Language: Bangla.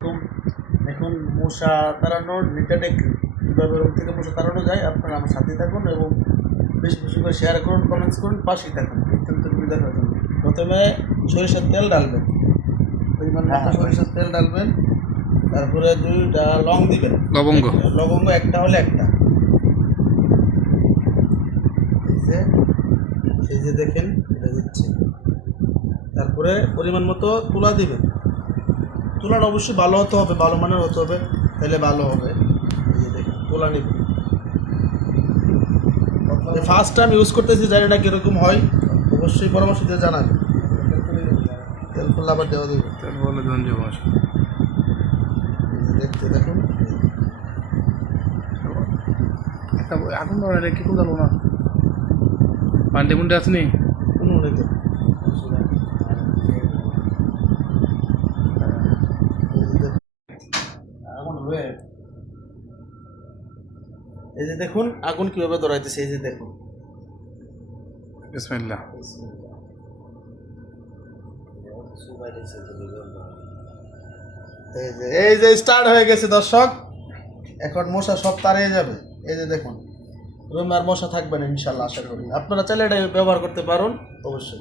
এখন মশা তাড়ানোর নেটে কীভাবে রোগ থেকে মশা তাড়ানো যায় আপনারা আমার সাথে থাকুন এবং বেশি বেশি করে শেয়ার করুন, কমেন্টস করুন, পাশেই থাকুন। অত্যন্ত সুবিধা হয়ে যাবে। প্রথমে সরিষার তেল ডালবেন, পরিমাণ মতো সরিষার তেল ডালবেন, তারপরে 2টা লং দিবেন, লবঙ্গ একটা হলে একটা। এই যে দেখেন এটা দিচ্ছে। তারপরে পরিমাণ মতো তুলা দিবেন। তুলাটা অবশ্যই ভালো হতে হবে, ভালো মানের হতে হবে, তাহলে ভালো হবে। এই যে দেখেন তুলা নেবেন। ফার্স্ট টাইম ইউজ করতেছি, জানি না কীরকম হয়, অবশ্যই পরামর্শ দিয়ে জানাবেন। তেল ফুল আবার দেওয়া দেবে, তেল বলে দেবেন যে দেখতে দেখুন। এখন কি করে না পান্ডে মুন্ডে আসনি কোনো রেখে আগুন হবে। এই যে দেখুন আগুন কিভাবে ধরাইতেছে, এই যে দেখুন। বিসমিল্লাহ। এই যে স্টার্ট হয়ে গেছে দর্শক, এখন মশা সব তাড়িয়ে যাবে। এই যে দেখুন রুমে আর মশা থাকবে না ইনশাল্লাহ, আশা করি। আপনারা চাইলে এটা ব্যবহার করতে পারুন অবশ্যই।